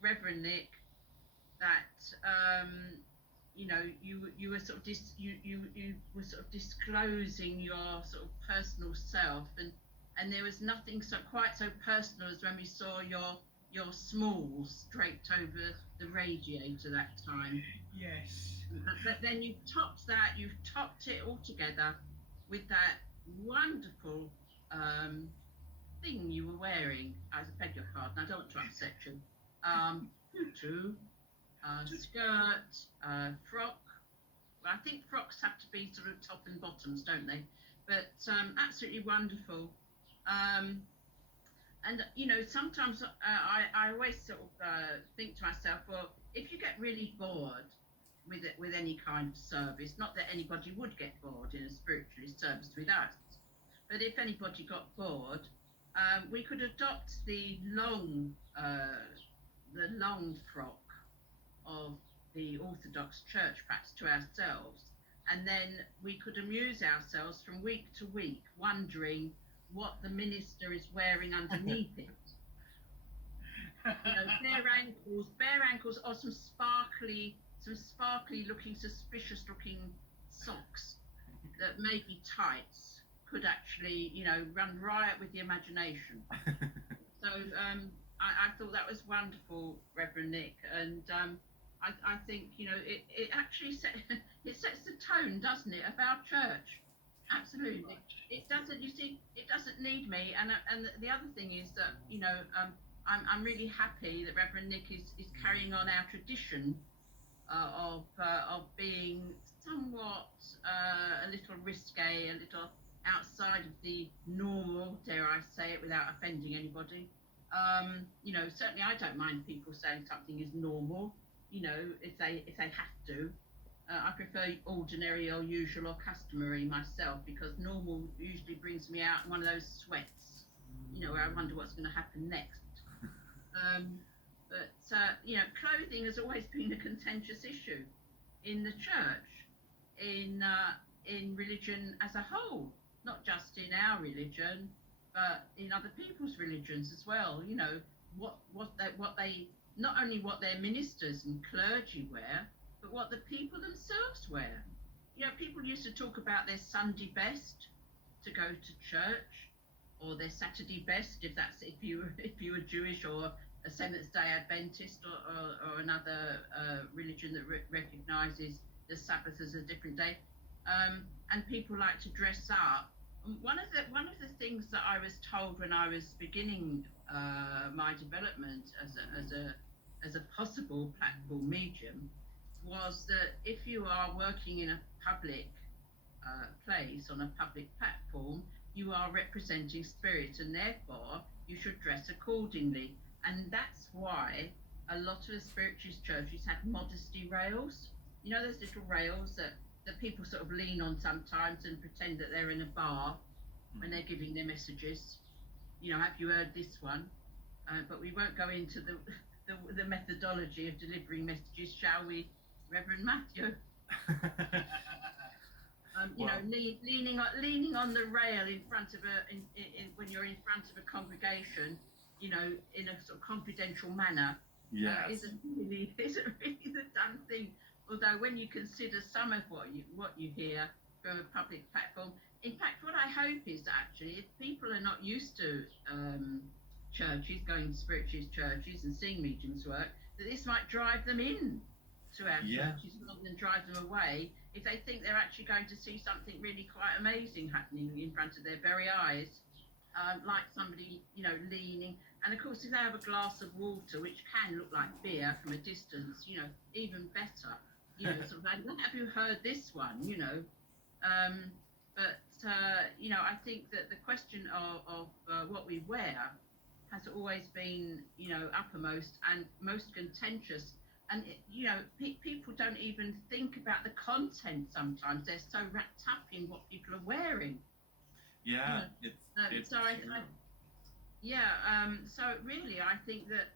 Reverend Nick, that you were sort of you were sort of disclosing your sort of personal self, and there was nothing so quite so personal as when we saw your smalls draped over the radiator that time. Yes. But then you've topped it all together with that wonderful thing you were wearing. I beg your pardon, I don't want to upset you. Tutu, skirt, frock. Well, I think frocks have to be sort of top and bottoms, don't they? But absolutely wonderful. And sometimes I always sort of think to myself, well, if you get really bored with any kind of service, not that anybody would get bored in a spiritualist service with us, but if anybody got bored, we could adopt the long frock of the Orthodox Church perhaps to ourselves, and then we could amuse ourselves from week to week, wondering what the minister is wearing underneath it. Bare ankles, or some sparkly looking, suspicious looking socks that maybe tights could actually, run riot with the imagination. So I thought that was wonderful, Reverend Nick, and I think it actually it sets the tone, doesn't it, of our church? Absolutely. It doesn't. You see, it doesn't need me. And the other thing is that I'm really happy that Reverend Nick is carrying on our tradition of being somewhat a little risque, a little outside of the normal, dare I say it, without offending anybody. Certainly I don't mind people saying something is normal. If they have to. I prefer ordinary or usual or customary myself, because normal usually brings me out in one of those sweats, where I wonder what's going to happen next. But clothing has always been a contentious issue in the church, in religion as a whole, not just in our religion, but in other people's religions as well. What they not only what their ministers and clergy wear, but what the people themselves wear. People used to talk about their Sunday best to go to church, or their Saturday best if you were Jewish, or a Seventh Day Adventist, or another religion that recognises the Sabbath as a different day. And people like to dress up. One of the things that I was told when I was beginning my development as a possible platform medium was that if you are working in a public place, on a public platform, you are representing spirit, and therefore you should dress accordingly. And that's why a lot of the spiritualist churches have modesty rails. Those little rails that people sort of lean on sometimes and pretend that they're in a bar when they're giving their messages. Have you heard this one? But we won't go into the methodology of delivering messages, shall we, Reverend Matthew? Leaning on the rail in front of when you're in front of a congregation, in a sort of confidential manner, isn't really the done thing. Although when you consider some of what you hear from a public platform, in fact, what I hope is that actually, if people are not used to churches, going to spiritualist churches and seeing mediums work, that this might drive them in to our churches rather than drive them away, if they think they're actually going to see something really quite amazing happening in front of their very eyes, like somebody, leaning. And of course, if they have a glass of water, which can look like beer from a distance, even better. Sort of like, have you heard this one? I think that the question of what we wear has always been, uppermost and most contentious. And people don't even think about the content sometimes. They're so wrapped up in what people are wearing. It's so so really I think that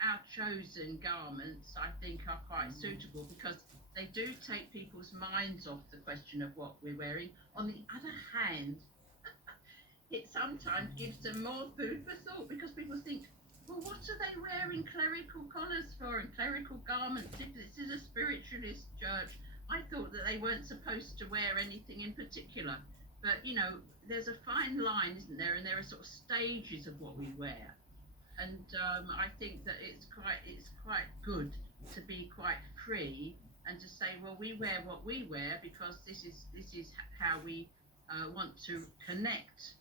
our chosen garments, I think, are quite suitable, because they do take people's minds off the question of what we're wearing. On the other hand, it sometimes gives them more food for thought, because people think, having clerical collars for and clerical garments? If this is a spiritualist church, I thought that they weren't supposed to wear anything in particular. But, you know, there's a fine line, isn't there? And there are sort of stages of what we wear. And I think that it's quite good to be quite free and to say, well, we wear what we wear because this is how we want to connect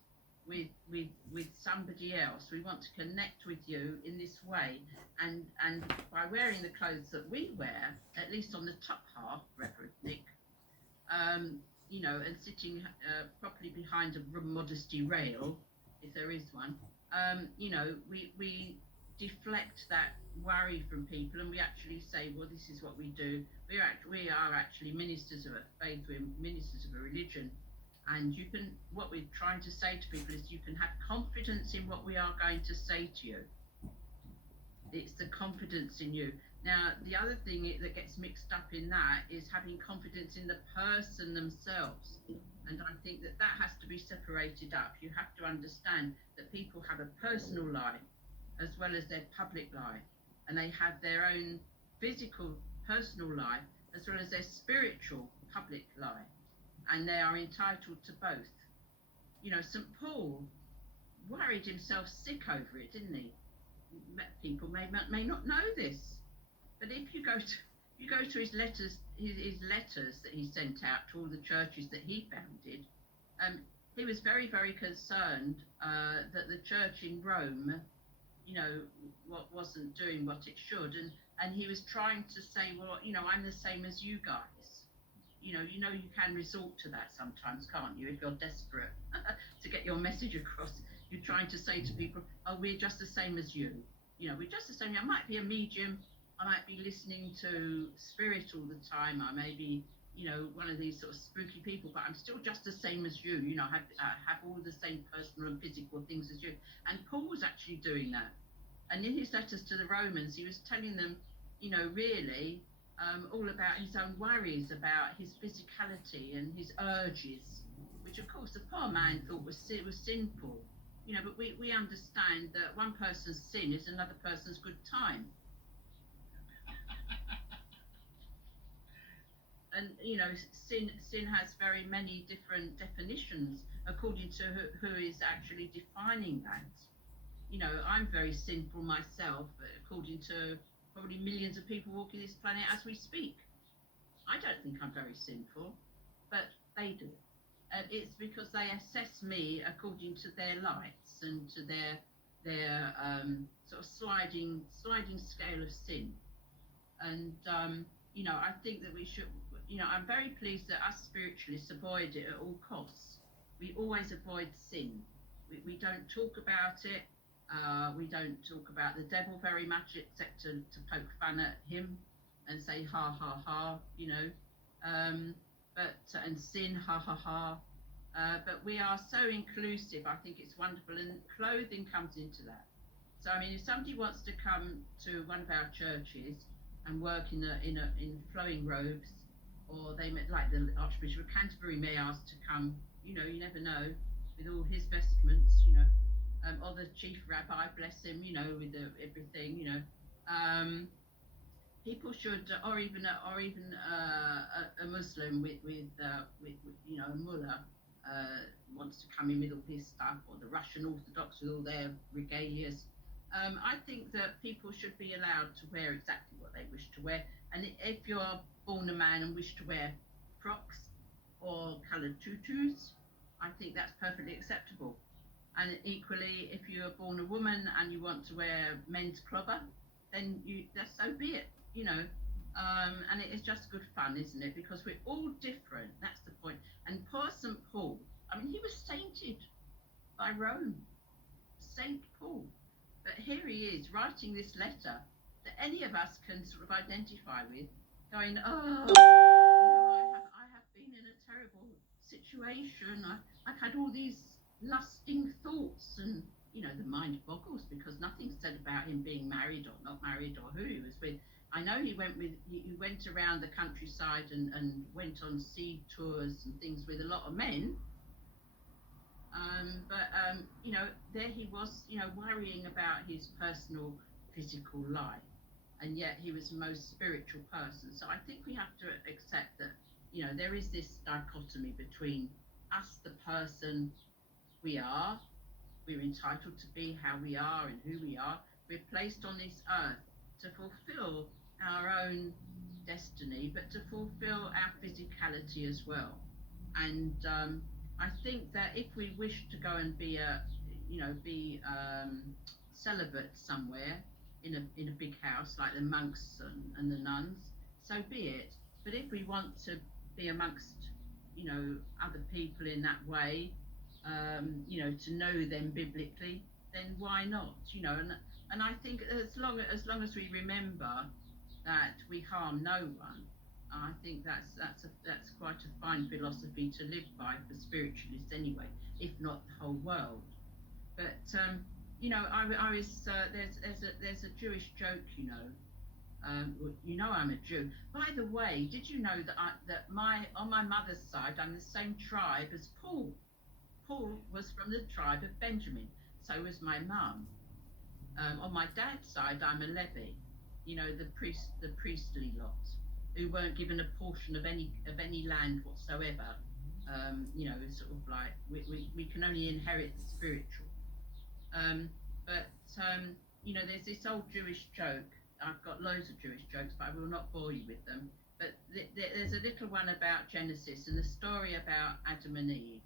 with somebody else. We want to connect with you in this way, and by wearing the clothes that we wear, at least on the top half, Reverend Nick, you know, and sitting properly behind a modesty rail, if there is one, you know, we deflect that worry from people, and we actually say, well, this is what we do. We are actually ministers of a faith. We're ministers of a religion. And you can, what we're trying to say to people is you can have confidence in what we are going to say to you. It's the confidence in you. Now, the other thing that gets mixed up in that is having confidence in the person themselves. And I think that has to be separated up. You have to understand that people have a personal life as well as their public life. And they have their own physical, personal life as well as their spiritual, public life. And they are entitled to both. You know, St. Paul worried himself sick over it, didn't he? People may not know this, but if you go to his letters that he sent out to all the churches that he founded, he was very, very concerned that the church in Rome, you know, wasn't doing what it should, and he was trying to say, well, you know, I'm the same as you guys. You know, you can resort to that sometimes, can't you? If you're desperate to get your message across, you're trying to say to people, oh, we're just the same as you. You know, we're just the same. I might be a medium. I might be listening to spirit all the time. I may be, you know, one of these sort of spooky people, but I'm still just the same as you. You know, I have all the same personal and physical things as you. And Paul was actually doing that. And in his letters to the Romans, he was telling them, you know, really, all about his own worries about his physicality and his urges, which of course the poor man thought was sinful, you know, but we understand that one person's sin is another person's good time. And, you know, sin has very many different definitions according to who is actually defining that. You know, I'm very sinful myself, according to probably millions of people walking this planet as we speak. I don't think I'm very sinful, but they do. And it's because they assess me according to their lights and to their sort of sliding scale of sin. And, you know, I think that we should, you know, I'm very pleased that us spiritualists avoid it at all costs. We always avoid sin. We don't talk about it. We don't talk about the devil very much, except to poke fun at him and say ha ha ha, you know, and sin ha ha ha. But we are so inclusive. I think it's wonderful, and clothing comes into that. So I mean, if somebody wants to come to one of our churches and work in flowing robes, or they may, like the Archbishop of Canterbury may ask to come, you know, you never know, with all his vestments, you know. Or the chief rabbi, bless him, you know, with everything, you know. People should, or even a Muslim with you know, a mullah wants to come in with all his stuff, or the Russian Orthodox with all their regalias. I think that people should be allowed to wear exactly what they wish to wear. And if you're born a man and wish to wear frocks or coloured tutus, I think that's perfectly acceptable. And equally, if you are born a woman and you want to wear men's clobber, then that's so be it, you know. And it is just good fun, isn't it? Because we're all different. That's the point. And poor St. Paul, I mean, he was sainted by Rome, Saint Paul. But here he is writing this letter that any of us can sort of identify with, going, oh, you know, I have been in a terrible situation. I've had all these lusting thoughts, and you know, the mind boggles because nothing's said about him being married or not married or who he was with. I know he went around the countryside and went on sea tours and things with a lot of men, but you know, there he was, you know, worrying about his personal physical life, and yet he was the most spiritual person. So I think we have to accept that, there is this dichotomy between us, the person we are. We're entitled to be how we are and who we are. We're placed on this earth to fulfill our own destiny, but to fulfill our physicality as well. And I think that if we wish to go and be celibate somewhere in a big house like the monks and the nuns, so be it. But if we want to be amongst, other people in that way, to know them biblically, then why not? And I think as long as we remember that we harm no one, I think that's quite a fine philosophy to live by for spiritualists anyway, if not the whole world. But I was there's a Jewish joke, I'm a Jew. By the way, did you know that on my mother's side I'm the same tribe as Paul? Paul was from the tribe of Benjamin. So was my mum. On my dad's side, I'm a Levi. The priestly lot, who weren't given a portion of any land whatsoever. Sort of like we can only inherit the spiritual. There's this old Jewish joke. I've got loads of Jewish jokes, but I will not bore you with them. But there's a little one about Genesis and the story about Adam and Eve.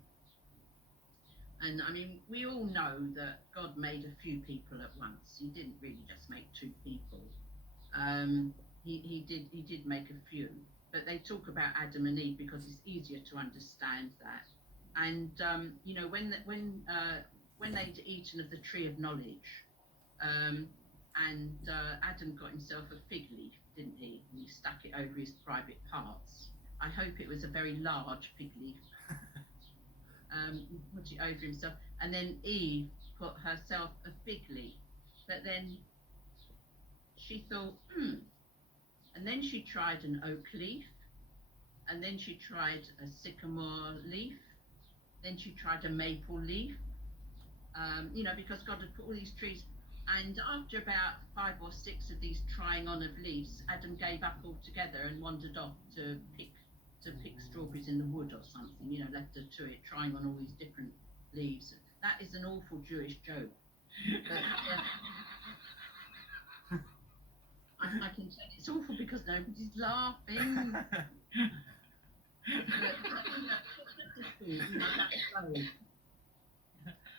And I mean, we all know that God made a few people at once. He didn't really just make two people. He did make a few, but they talk about Adam and Eve because it's easier to understand that. And when they'd eaten of the tree of knowledge, Adam got himself a fig leaf, didn't he? And he stuck it over his private parts. I hope it was a very large fig leaf. Put it over himself, and then Eve put herself a fig leaf, but then she thought, and then she tried an oak leaf, and then she tried a sycamore leaf, then she tried a maple leaf, because God had put all these trees. And after about 5 or 6 of these trying on of leaves, Adam gave up altogether and wandered off to pick strawberries in the wood or something, left her to it, trying on all these different leaves. That is an awful Jewish joke. But, I can tell it's awful because nobody's laughing.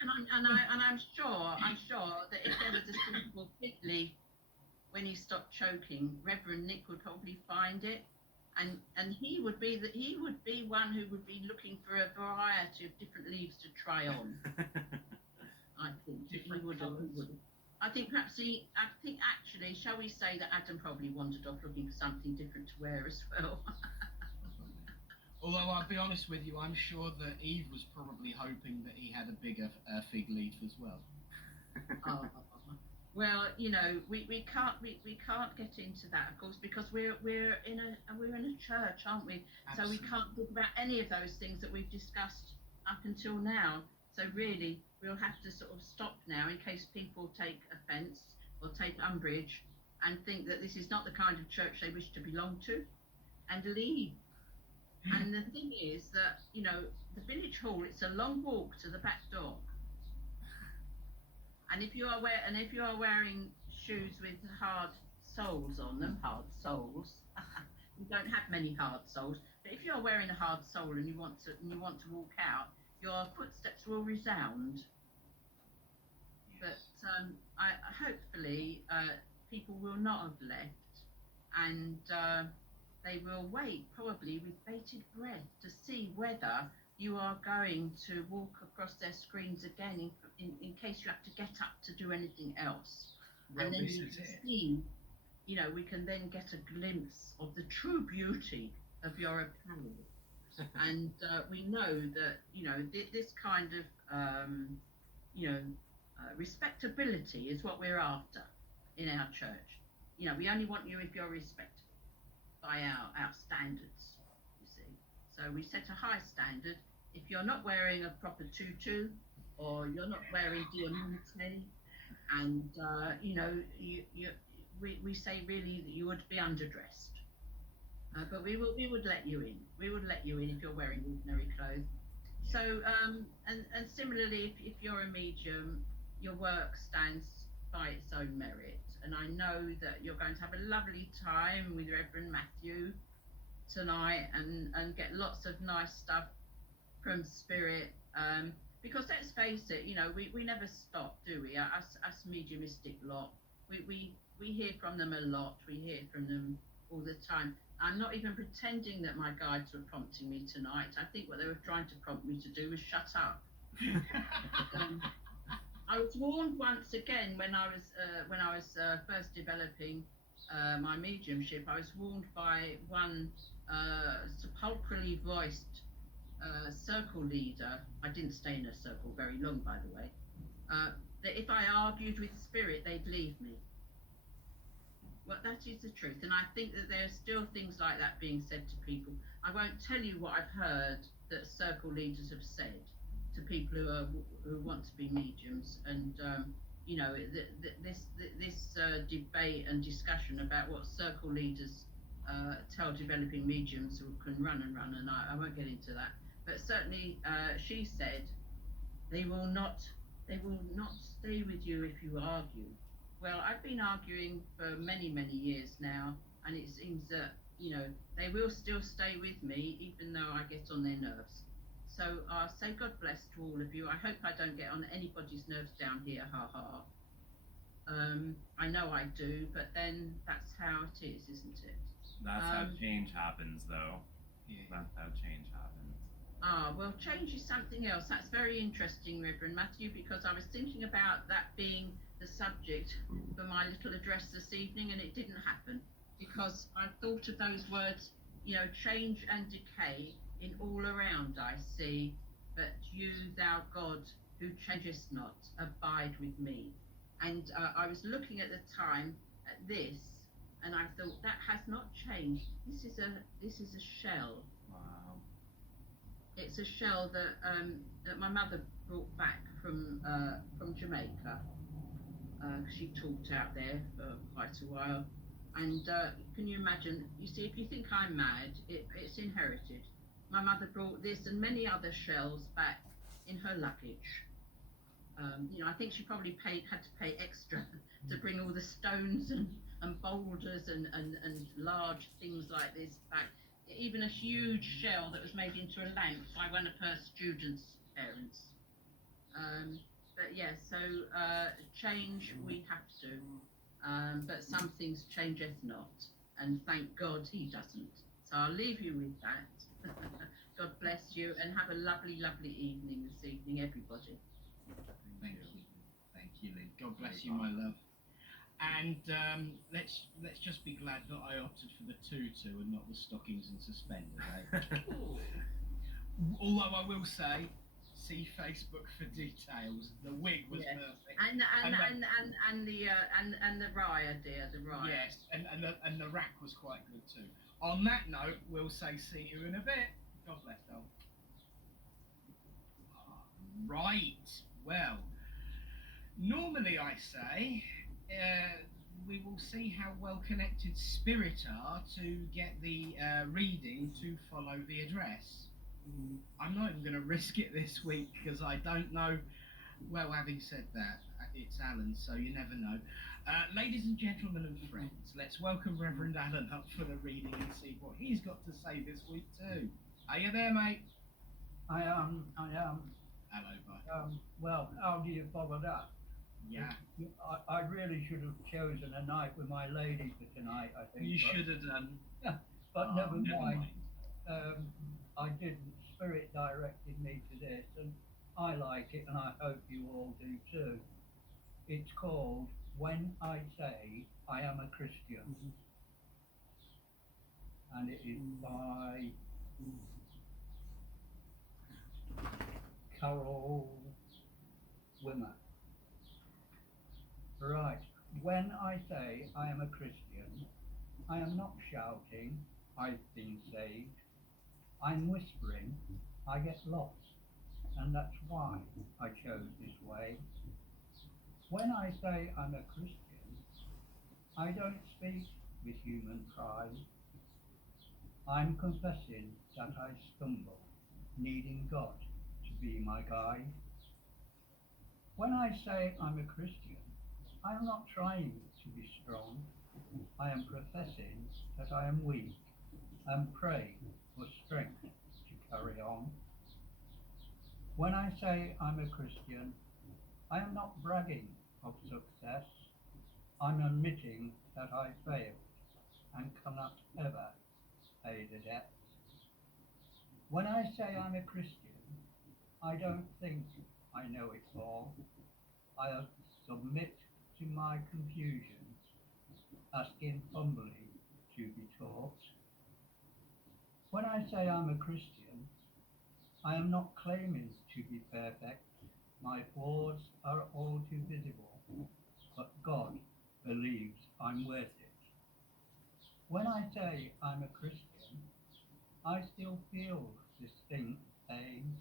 And I'm sure that if there was a suitable fig leaf when he stopped choking, Reverend Nick would probably find it. And he would be one who would be looking for a variety of different leaves to try on. I think he would. I think actually, shall we say that Adam probably wandered off looking for something different to wear as well. Although I'll be honest with you, I'm sure that Eve was probably hoping that he had a bigger fig leaf as well. Well, we can't get into that, of course, because we're in a church, aren't we? Absolutely. So we can't talk about any of those things that we've discussed up until now. So really, we'll have to sort of stop now in case people take offence or take umbrage and think that this is not the kind of church they wish to belong to, and leave. And the thing is that the village hall, it's a long walk to the back door. And if you are wearing shoes with hard soles on them, you don't have many hard soles. But if you're wearing a hard sole and you want to walk out, your footsteps will resound. But hopefully people will not have left, and they will wait, probably with bated breath, to see whether you are going to walk across their screens again in case you have to get up to do anything else. Well, and then you can see, we can then get a glimpse of the true beauty of your apparel. And we know that, this kind of, respectability is what we're after in our church. We only want you if you're respectable by our standards, you see. So we set a high standard. If you're not wearing a proper tutu, or you're not wearing diamante, and we say really that you would be underdressed, but we would let you in. We would let you in if you're wearing ordinary clothes. So and similarly, if you're a medium, your work stands by its own merit. And I know that you're going to have a lovely time with Reverend Matthew tonight and get lots of nice stuff from Spirit. Because let's face it, we never stop, do we? Us mediumistic lot, we hear from them a lot. We hear from them all the time. I'm not even pretending that my guides were prompting me tonight. I think what they were trying to prompt me to do was shut up. I was warned once again when I was first developing my mediumship. I was warned by one sepulchrally voiced circle leader. I didn't stay in a circle very long, by the way. That if I argued with Spirit, they'd leave me. Well, that is the truth, and I think that there are still things like that being said to people. I won't tell you what I've heard that circle leaders have said to people who want to be mediums, and this debate and discussion about what circle leaders tell developing mediums who can run, and I won't get into that. But certainly, she said they will not stay with you if you argue. Well, I've been arguing for many years now, and it seems that they will still stay with me even though I get on their nerves. So I'll say God bless to all of you. I hope I don't get on anybody's nerves down here, ha ha. I know I do, but then that's how it is, isn't it? That's how change happens, though. Yeah. That's how change happens. Well, change is something else. That's very interesting, Reverend Matthew, because I was thinking about that being the subject for my little address this evening, and it didn't happen because I thought of those words, change and decay in all around I see, but you, thou God, who changest not, abide with me. And I was looking at the time at this, and I thought that has not changed. This is a shell. Wow. It's a shell that my mother brought back from Jamaica. She taught out there for quite a while, and can you imagine? You see, if you think I'm mad, it's inherited. My mother brought this and many other shells back in her luggage. I think she probably had to pay extra to bring all the stones and boulders and large things like this back. Even a huge shell that was made into a lamp by one of her students' parents. But yeah, so change we have to, but some things changeth not, and thank God he doesn't. So I'll leave you with that. God bless you, and have a lovely evening this evening, everybody. Thank you, Lynn. God bless you, my love. And let's just be glad that I opted for the tutu and not the stockings and suspenders. Eh? Although I will say, see Facebook for details. The wig was perfect. And the raya, dear, the raya. Yes, and the rack was quite good too. On that note, we'll say see you in a bit. God bless all. Right. Well, normally I say we will see how well connected Spirit are to get the reading to follow the address. I'm not even going to risk it this week because I don't know. Well, having said that, it's Alan, so you never know. Ladies and gentlemen and friends, let's welcome Reverend Alan up for the reading and see what he's got to say this week too. Are you there, mate? I am. Hello, bud. Well, how do you follow that? Yeah. I really should have chosen a night with my lady for tonight, I think. You should have done. But never mind. I didn't. Spirit directed me to this, and I like it, and I hope you all do too. It's called When I Say I Am a Christian. And it is by Carol Wimmer. Right. When I say I am a Christian, I am not shouting, I've been saved. I'm whispering, I get lost, and that's why I chose this way. When I say I'm a Christian, I don't speak with human pride. I'm confessing that I stumble, needing God to be my guide. When I say I'm a Christian, I am not trying to be strong. I am professing that I am weak and praying for strength to carry on. When I say I'm a Christian, I am not bragging of success. I'm admitting that I failed and cannot ever pay the debt. When I say I'm a Christian, I don't think I know it all. I submit to my confusion, asking humbly to be taught. When I say I'm a Christian, I am not claiming to be perfect. My flaws are all too visible, but God believes I'm worth it. When I say I'm a Christian, I still feel distinct pain.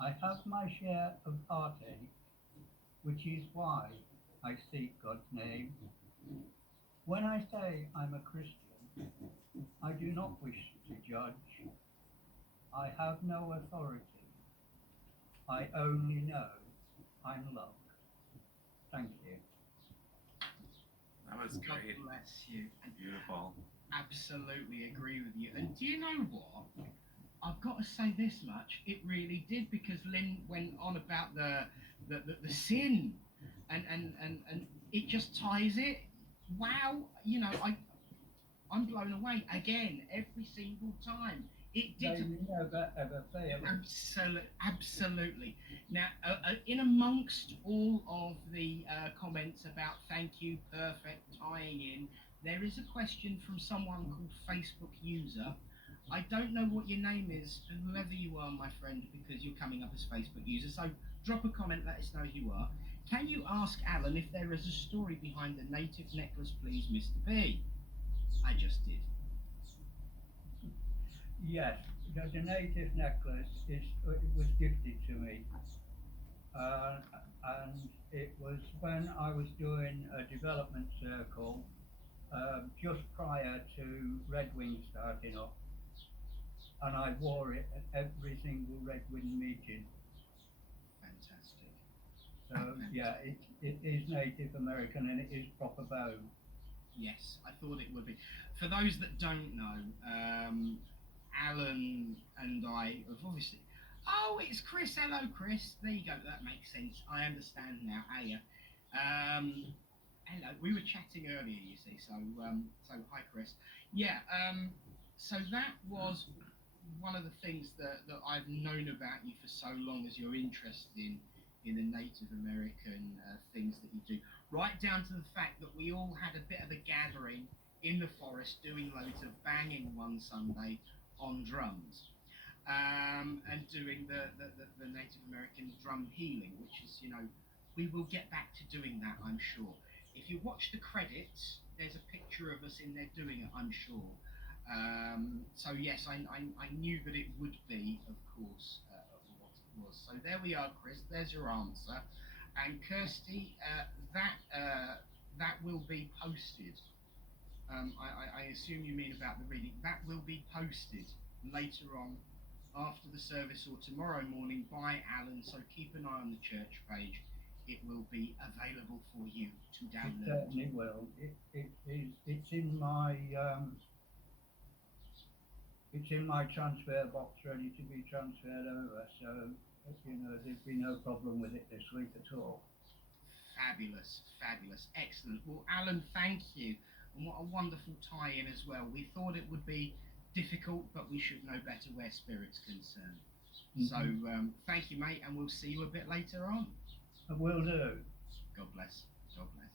I have my share of heartache, which is why I seek God's name. When I say I'm a Christian, I do not wish to judge. I have no authority. I only know I'm loved. Thank you. That was God great. bless you. Beautiful. Absolutely agree with you. And do you know what? I've got to say this much. It really did, because Lynn went on about the sin, and it just ties it. Wow, I'm blown away again every single time. It They did. never ever fail. Absolutely. Now, in amongst all of the comments about thank you, perfect, tying in, there is a question from someone called Facebook User. I don't know what your name is, whoever you are, my friend, because you're coming up as Facebook User. So drop a comment, let us know who you are. Can you ask Alan if there is a story behind the native necklace, please, Mr. B? I just did. Yes, the native necklace was gifted to me, and it was when I was doing a development circle just prior to Red Wing starting up, and I wore it at every single Red Wing meeting. Fantastic. So yeah, it is Native American and it is proper bone. Yes, I thought it would be. For those that don't know, Alan and I have obviously. Oh, it's Chris. Hello, Chris. There you go. That makes sense. I understand now. Hiya. Hello. We were chatting earlier, you see. So hi, Chris. Yeah. So that was one of the things that I've known about you for so long, as you're interested in the Native American things that you do, right down to the fact that we all had a bit of a gathering in the forest doing loads of banging one Sunday on drums, and doing the Native American drum healing, which is, we will get back to doing that, I'm sure. If you watch the credits, there's a picture of us in there doing it, I'm sure. So yes, I knew that it would be, of course, what it was. So there we are, Chris. There's your answer. And Kirsty, that will be posted. I assume you mean about the reading. That will be posted later on, after the service or tomorrow morning, by Alan. So keep an eye on the church page. It will be available for you to download. It certainly will. It's in my transfer box, ready to be transferred over. So there'd be no problem with it this week at all. Fabulous, excellent. Well, Alan, thank you, and what a wonderful tie-in as well. We thought it would be difficult, but we should know better where spirit's concerned. So thank you, mate, and we'll see you a bit later on. I will do. God bless. God bless.